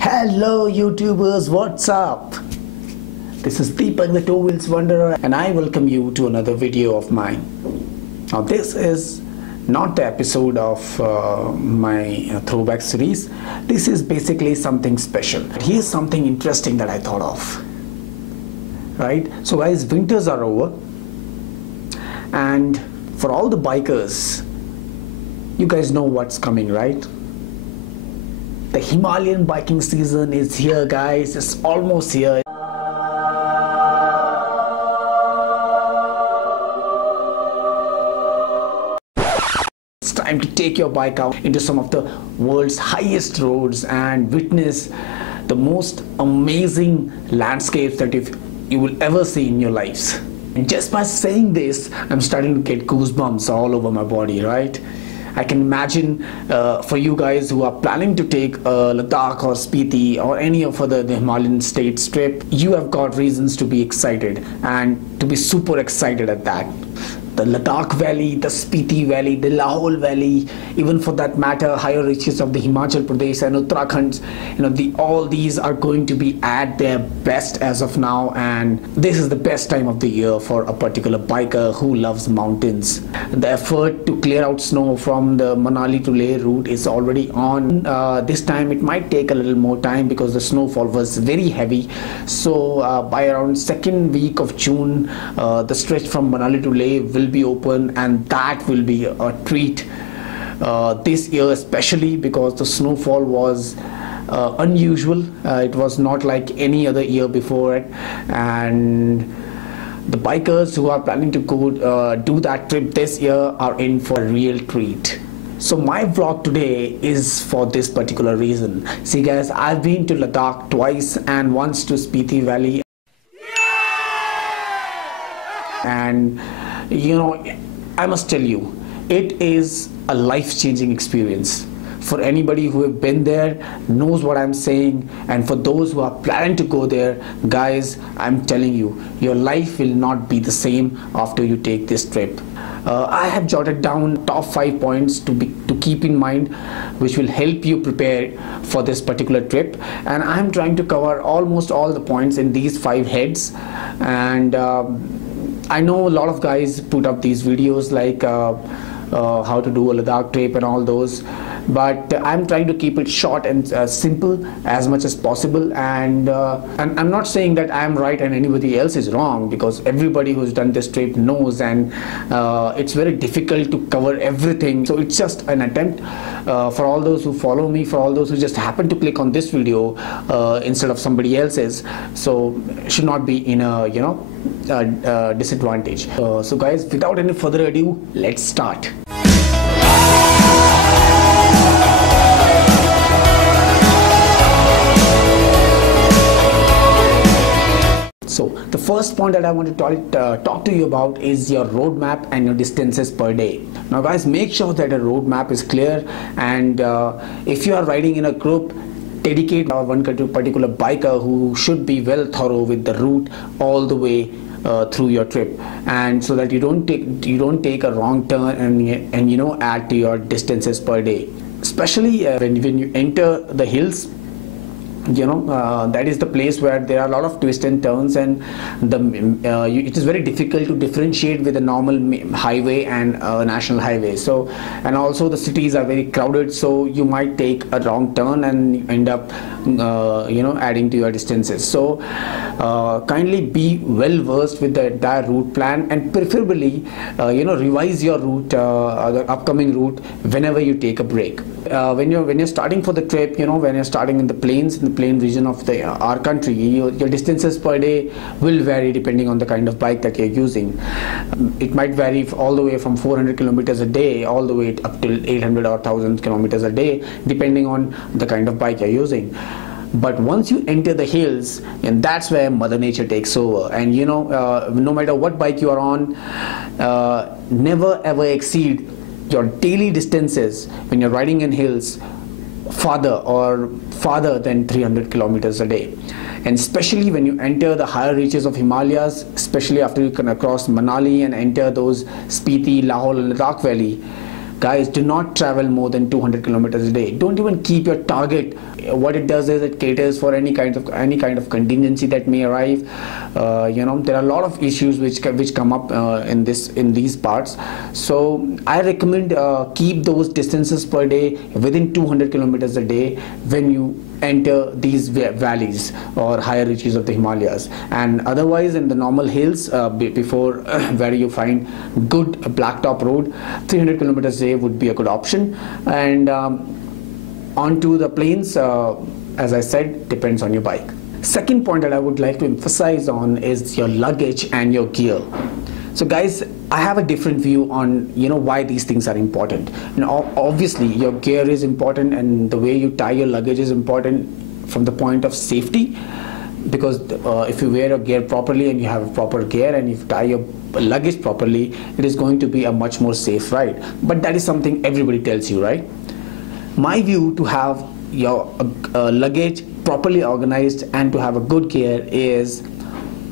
Hello YouTubers, what's up? This is Deepak the Twowheelswanderer and I welcome you to another video of mine. Now this is not the episode of my throwback series. This is basically something special. Here's something interesting that I thought of. Right? So guys, winters are over and for all the bikers, you guys know what's coming, right? The Himalayan biking season is here, guys. It's almost here. It's time to take your bike out into some of the world's highest roads and witness the most amazing landscapes that you will ever see in your lives. And just by saying this, I'm starting to get goosebumps all over my body, right? I can imagine for you guys who are planning to take Ladakh or Spiti or any of the Himalayan states trip, you have got reasons to be excited and to be super excited at that. The Ladakh Valley, the Spiti Valley, the Laddakh Valley, even for that matter, higher reaches of the Himachal Pradesh and Uttarakhand, all these are going to be at their best as of now, and this is the best time of the year for a particular biker who loves mountains. The effort to clear out snow from the Manali to Leh route is already on. This time it might take a little more time because the snowfall was very heavy. So by around second week of June, the stretch from Manali to Leh will be open, and that will be a treat this year, especially because the snowfall was unusual. It was not like any other year before it, and the bikers who are planning to go do that trip this year are in for a real treat. So my vlog today is for this particular reason. See guys, I've been to Ladakh twice and once to Spiti Valley, and I must tell you, it is a life-changing experience. For anybody who have been there knows what I'm saying, and for those who are planning to go there, guys, I'm telling you, your life will not be the same after you take this trip. I have jotted down top 5 points to keep in mind, which will help you prepare for this particular trip, and I'm trying to cover almost all the points in these 5 heads. And I know a lot of guys put up these videos like how to do a Ladakh trip and all those, but I'm trying to keep it short and simple as much as possible, and I'm not saying that I'm right and anybody else is wrong, because everybody who's done this trip knows, and it's very difficult to cover everything. So it's just an attempt for all those who follow me, for all those who just happen to click on this video instead of somebody else's, so should not be in a disadvantage. So guys, without any further ado, let's start. So the first point that I want to talk to you about is your roadmap and your distances per day. Now guys, make sure that a roadmap is clear, and if you are riding in a group, dedicate one particular biker who should be well thorough with the route all the way through your trip, and so that you don't take a wrong turn and add to your distances per day, especially when you enter the hills. That is the place where there are a lot of twists and turns, and it is very difficult to differentiate with a normal highway and a national highway. So, and also the cities are very crowded, so you might take a wrong turn and end up adding to your distances. So kindly be well versed with the entire route plan, and preferably revise your route, the upcoming route, whenever you take a break. When you're starting for the trip, when you're starting in the plains, plain region of our country, your distances per day will vary depending on the kind of bike that you're using. It might vary all the way from 400 kilometers a day all the way up to 800 or 1000 kilometers a day, depending on the kind of bike you're using. But once you enter the hills, and that's where Mother Nature takes over, and no matter what bike you are on, never ever exceed your daily distances when you're riding in hills farther than 300 kilometers a day. And especially when you enter the higher reaches of Himalayas, especially after you can cross Manali and enter those Spiti, Laddakh and Ladakh Valley, Guys, do not travel more than 200 kilometers a day. Don't even keep your target what it does is it caters for any kind of contingency that may arrive. There are a lot of issues which come up in these parts. So I recommend keep those distances per day within 200 kilometers a day when you enter these valleys or higher reaches of the Himalayas, and otherwise in the normal hills before where you find good blacktop road, 300 kilometers a day would be a good option. And onto the plains, as I said, depends on your bike. Second point that I would like to emphasize on is your luggage and your gear. So guys, I have a different view on why these things are important. Obviously your gear is important, and the way you tie your luggage is important from the point of safety, because if you wear your gear properly and you have a proper gear and you tie your luggage properly, it is going to be a much more safe ride. But that is something everybody tells you, right? My view to have your luggage properly organized and to have a good gear is,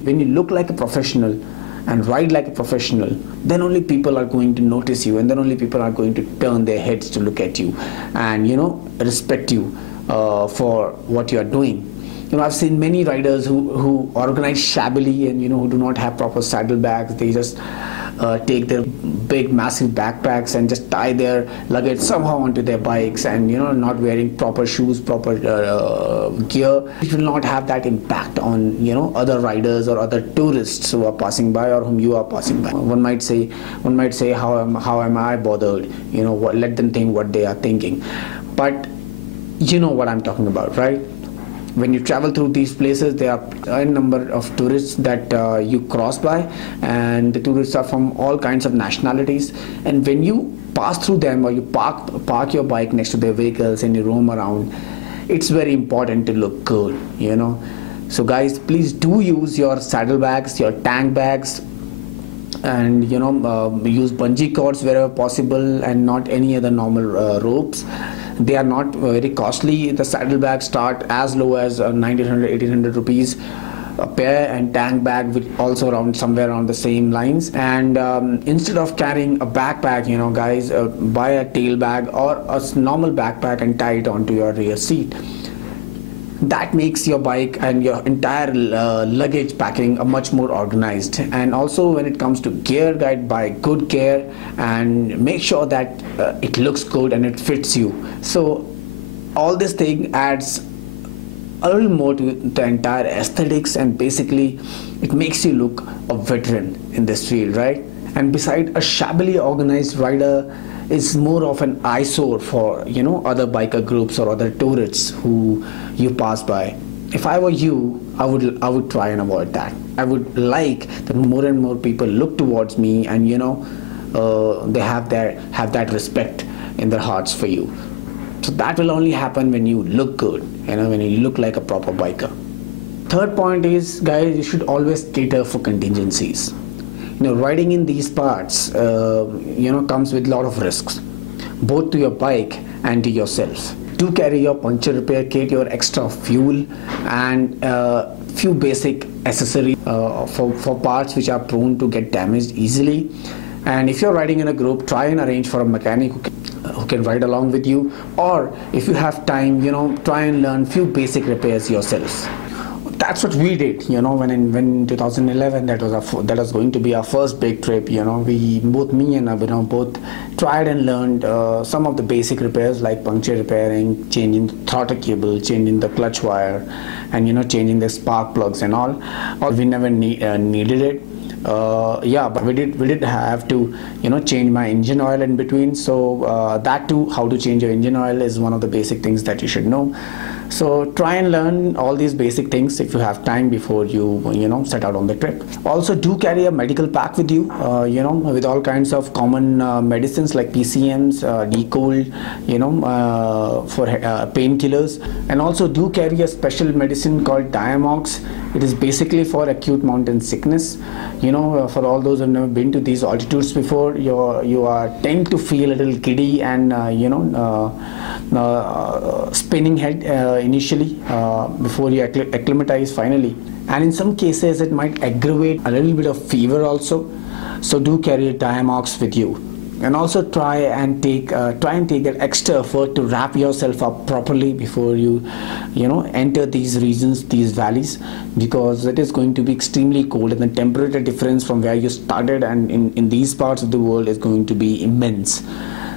when you look like a professional and ride like a professional, then only people are going to notice you, and then only people are going to turn their heads to look at you and respect you for what you are doing. I've seen many riders who organize shabbily and who do not have proper saddlebags. They just take their big massive backpacks and just tie their luggage somehow onto their bikes, and not wearing proper shoes, proper gear. It will not have that impact on other riders or other tourists who are passing by or whom you are passing by. One might say how am I bothered, let them think what they are thinking. But you know what I'm talking about, right? When you travel through these places, there are a number of tourists that you cross by, and the tourists are from all kinds of nationalities. And when you pass through them, or you park your bike next to their vehicles and you roam around, it's very important to look good, So guys, please do use your saddlebags, your tank bags, and use bungee cords wherever possible, and not any other normal ropes. They are not very costly. The saddlebags start as low as 1900-1800 rupees a pair, and tank bag which also somewhere around the same lines. And instead of carrying a backpack, guys, buy a tail bag or a normal backpack and tie it onto your rear seat. That makes your bike and your entire luggage packing much more organized. And also when it comes to gear, guys, buy good gear and make sure that it looks good and it fits you. So all this thing adds a little more to the entire aesthetics, and basically it makes you look a veteran in this field, right? And beside, a shabbily organized rider is more of an eyesore for other biker groups or other tourists who you pass by. If I were you, I would try and avoid that. I would like that more and more people look towards me, and they have that respect in their hearts for you. So that will only happen when you look good, when you look like a proper biker. Third point is, guys, you should always cater for contingencies. Riding in these parts comes with a lot of risks, both to your bike and to yourself. Do carry your puncture repair kit, your extra fuel, and few basic accessories for parts which are prone to get damaged easily. And if you're riding in a group, try and arrange for a mechanic who can ride along with you, or if you have time, try and learn few basic repairs yourself. That's what we did, when in 2011, that was going to be our first big trip. Both me and Abhinav both tried and learned some of the basic repairs, like puncture repairing, changing the throttle cable, changing the clutch wire, and changing the spark plugs and all. Or we never needed it. But we did have to change my engine oil in between. So that too, how to change your engine oil is one of the basic things that you should know. So try and learn all these basic things if you have time before you set out on the trip. Also, do carry a medical pack with you, with all kinds of common medicines like PCMs, Decold, for painkillers. And also do carry a special medicine called Diamox. It is basically for acute mountain sickness. For all those who have never been to these altitudes before, you tend to feel a little giddy and spinning head initially before you acclimatize finally. And in some cases it might aggravate a little bit of fever also. So do carry a Diamox with you. And also try and take that extra effort to wrap yourself up properly before you enter these regions, these valleys, because it is going to be extremely cold, and the temperature difference from where you started and in these parts of the world is going to be immense.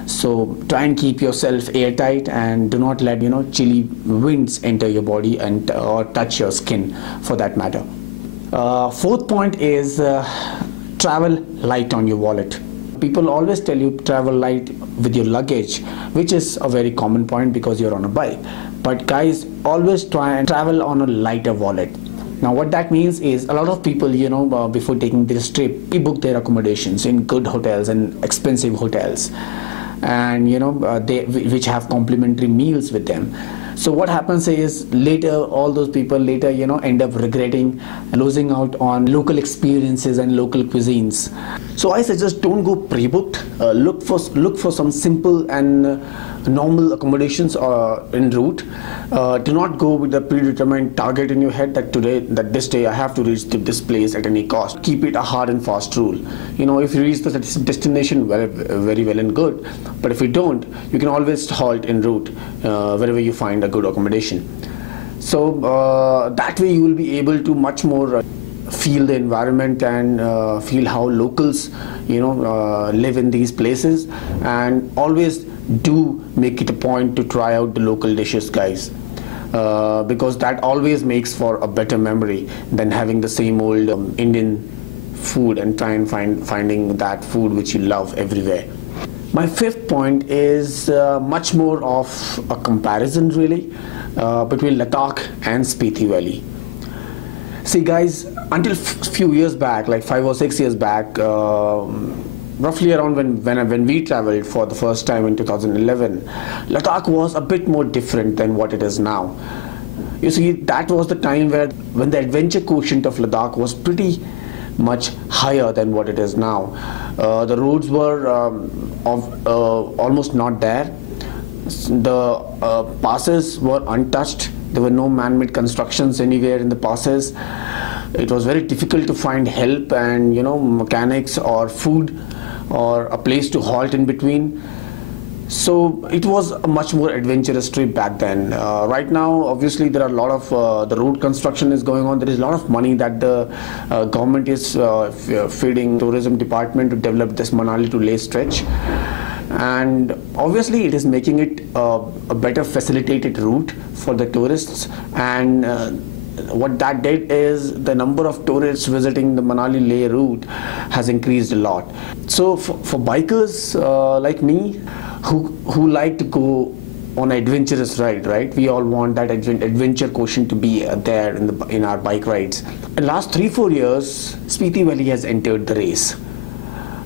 So try and keep yourself airtight, and do not let chilly winds enter your body and or touch your skin for that matter. Fourth point is travel light on your wallet. People always tell you travel light with your luggage, which is a very common point because you're on a bike. But guys, always try and travel on a lighter wallet. Now what that means is, a lot of people before taking this trip, they book their accommodations in good hotels and expensive hotels, and which have complimentary meals with them. So what happens is, later all those people end up regretting losing out on local experiences and local cuisines. So I suggest, don't go pre-booked. Look for some simple and normal accommodations en route. Do not go with a predetermined target in your head that this day I have to reach to this place at any cost. Keep it a hard and fast rule. If you reach the destination, very well and good. But if you don't, you can always halt en route wherever you find a good accommodation. So that way you will be able to much more feel the environment and feel how locals live in these places, and always do make it a point to try out the local dishes, guys, because that always makes for a better memory than having the same old Indian food and try and finding that food which you love everywhere. My fifth point is much more of a comparison really between Ladakh and Spiti Valley. See guys, until few years back, like 5 or 6 years back, roughly around when we traveled for the first time in 2011, Ladakh was a bit more different than what it is now. You see, that was the time when the adventure quotient of Ladakh was pretty much higher than what it is now. The roads were almost not there. The passes were untouched. There were no man-made constructions anywhere in the passes. It was very difficult to find help and mechanics or food or a place to halt in between. So it was a much more adventurous trip back then. Right now, obviously, there are a lot of the road construction is going on. There is a lot of money that the government is feeding tourism department to develop this Manali to Leh stretch. And obviously it is making it a better facilitated route for the tourists, and what that did is the number of tourists visiting the Manali Leh route has increased a lot. So for bikers like me who like to go on an adventurous ride, right? We all want that adventure quotient to be there in our bike rides. In the last 3-4 years, Spiti Valley has entered the race,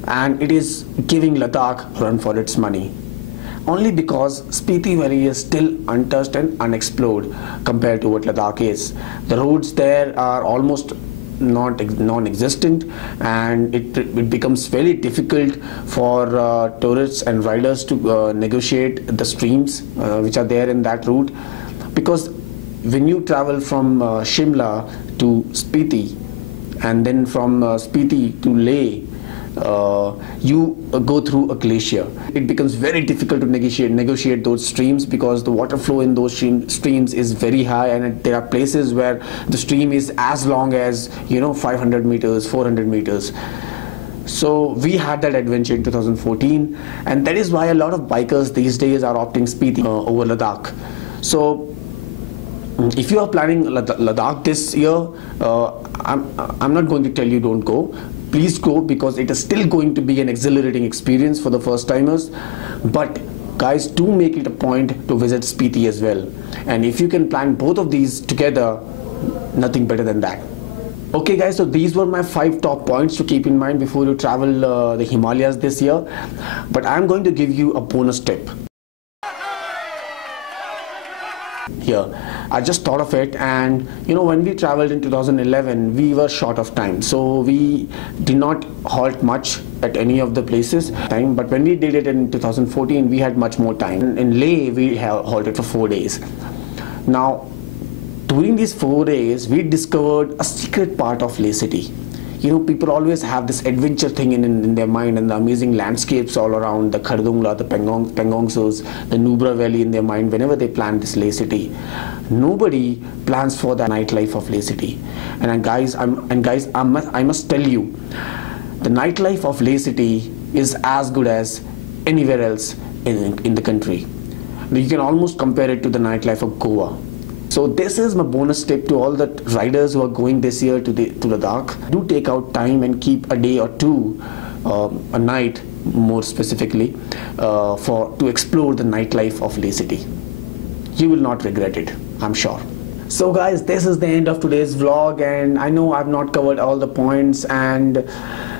and it is giving Ladakh a run for its money, only because Spiti Valley is still untouched and unexplored compared to what Ladakh is. The roads there are almost non-existent, and it becomes very difficult for tourists and riders to negotiate the streams which are there in that route, because when you travel from Shimla to Spiti and then from Spiti to Leh, you go through a glacier. It becomes very difficult to negotiate those streams because the water flow in those streams is very high, and there are places where the stream is as long as 500 meters, 400 meters. So we had that adventure in 2014, and that is why a lot of bikers these days are opting Spiti over Ladakh. So if you are planning Ladakh this year, I'm not going to tell you don't go. Please go, because it is still going to be an exhilarating experience for the first timers. But guys, do make it a point to visit Spiti as well. And if you can plan both of these together, nothing better than that. Okay guys, so these were my 5 top points to keep in mind before you travel the Himalayas this year. But I'm going to give you a bonus tip. Here, I just thought of it, and when we traveled in 2011, we were short of time, so we did not halt much at any of the places. But when we did it in 2014, we had much more time. In Leh, we halted for 4 days. Now, during these 4 days, we discovered a secret part of Leh city. people always have this adventure thing in their mind, and the amazing landscapes all around the Khardungla, the Pangong Sos, the Nubra Valley in their mind whenever they plan this Leh city. Nobody plans for the nightlife of Leh city. And guys, I must tell you, the nightlife of Leh city is as good as anywhere else in the country. You can almost compare it to the nightlife of Goa. So this is my bonus tip to all the riders who are going this year to Ladakh. Do take out time and keep a day or two, a night more specifically, to explore the nightlife of Leh city. You will not regret it, I'm sure. So guys, this is the end of today's vlog, and I know I've not covered all the points, and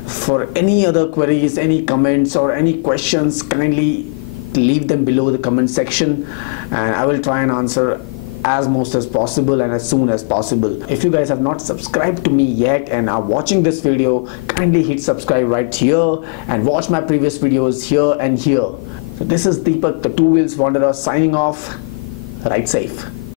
for any other queries, any comments or any questions, kindly leave them below the comment section, and I will try and answer as most as possible and as soon as possible. If you guys have not subscribed to me yet and are watching this video, kindly hit subscribe right here and watch my previous videos here and here. So this is Deepak, the Two Wheels Wanderer, signing off. Ride safe.